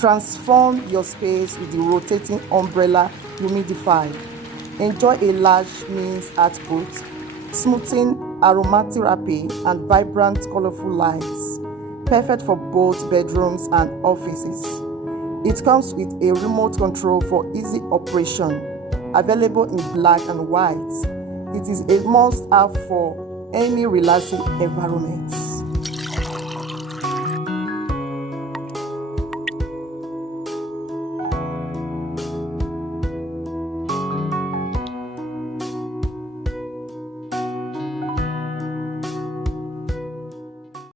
Transform your space with the Rotating Umbrella Humidifier. Enjoy a large means output, smoothing aromatherapy, and vibrant, colorful lights. Perfect for both bedrooms and offices. It comes with a remote control for easy operation, available in black and white. It is a must-have for any relaxing environment.